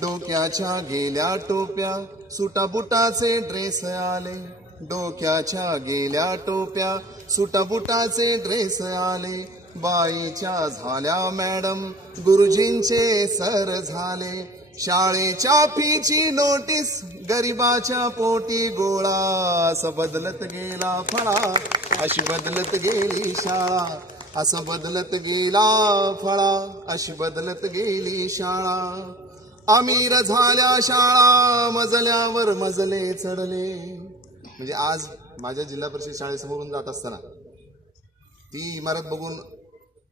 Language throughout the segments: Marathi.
डोक्याच्या गेल्या टोप्या सुटाबुटाचे ड्रेस आले, डोक्याच्या गेल्या टोप्या सुटाबुटाचे ड्रेस आले. बाईच्या झाल्या मॅडम गुरुजींचे सर झाले. शाळेच्या फीची नोटीस गरिबाच्या पोटी गोळा. असं बदलत गेला फळा, अशी बदलत गेली शाळा. असं बदलत गेला फळा, अशी बदलत गेली शाळा. अमीर झाल्या शाळा, मजल्यावर मजले चढले. म्हणजे आज माझ्या जिल्हा परिषद शाळेसमोरून जात असताना ती इमारत बघून,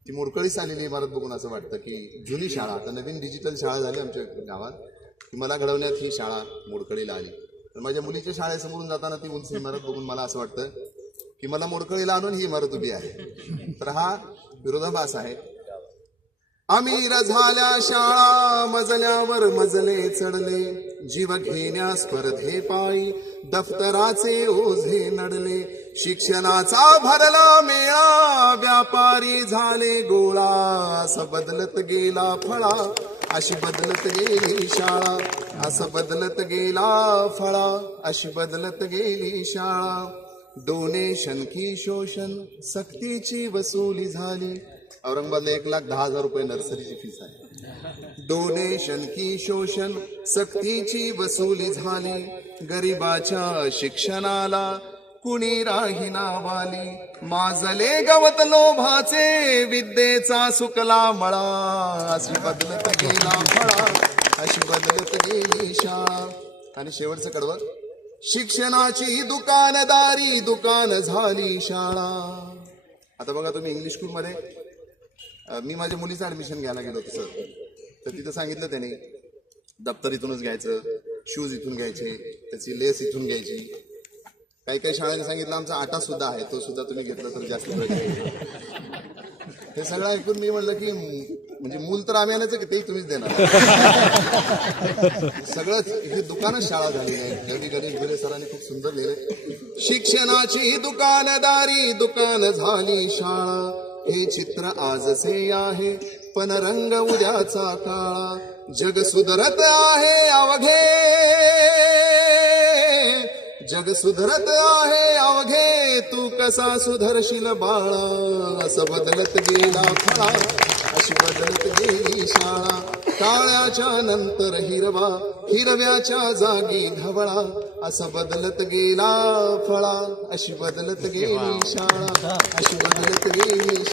ती मोडकळीस आलेली इमारत बघून असं वाटतं की जुनी शाळा, आता नवीन डिजिटल शाळा झाली आमच्या गावात, ती मला घडवण्यात ही शाळा मोडकळीला आली. तर माझ्या मुलीच्या शाळेसमोरून जाताना ती उंच इमारत बघून मला असं वाटतं की मला मोडकळीला आणून ही इमारत उभी आहे. तर हा विरोधाभास आहे. अमीर झाल्या शाळा, मजल्यावर मजले चढले. जीव घेण्या स्पर्धे पायी दफ्तराचे ओझे नडले. शिक्षणाचा भरला मेळा, व्यापारी झाले गोळा. असं बदलत गेला फळा, अशी बदलत गेली शाळा. असं बदलत गेला फळा, अशी बदलत गेली शाळा. डोनेशन की शोषण सक्तीची वसुली झाली. औरंगाबादला 1,10,000 रुपये नर्सरीची फीस आहे. डोनेशन की शोषण सक्तीची वसुली झाली. गरिबाच्या शिक्षणाला कुणी राहीना वाली. माजले गवत लोभाचे, विद्येचा सुकला मळा. अशी बदलत गेला फळा, अशी बदलत गेली शाळा. आणि शेवटचं कडवं, शिक्षणाची दुकानदारी दुकान झाली शाळा. आता बघा तुम्ही इंग्लिश स्कूलमध्ये, मी माझ्या मुलीचं ऍडमिशन घ्यायला गेलो होतो सर, तर तिथं सांगितलं त्याने दप्तर इथूनच घ्यायचं, शूज इथून घ्यायचे, त्याची लेस इथून घ्यायची. काही काही शाळांनी सांगितलं आमचा आटा सुद्धा आहे, तो सुद्धा तुम्ही घेतला तर जास्त वेळ. हे सगळं ऐकून मी म्हणलं की म्हणजे मूल तर आम्ही आणायचं की तेही तुम्हीच देणार. सगळंच हे दुकानच शाळा झाली आहे. रवी गणेश भिरे सरांनी खूप सुंदर लिहिले, शिक्षणाची दुकानदारी दुकान झाली शाळा. हे चित्र आजचे आहे पण रंग उद्याचा काळा. जग सुधरत आहे अवघे, जग सुधरत आहे अवघे, तू कसा सुधरशील बाळा. असं बदलत गेला फळा, अशी बदलत गेली शाळा. काळ्याच्या नंतर हिरवा, हिरव्याच्या जागी धवळा. असं बदलत गेला फळा, अशी बदलत गेली शाळा, अशी बदलत गेली.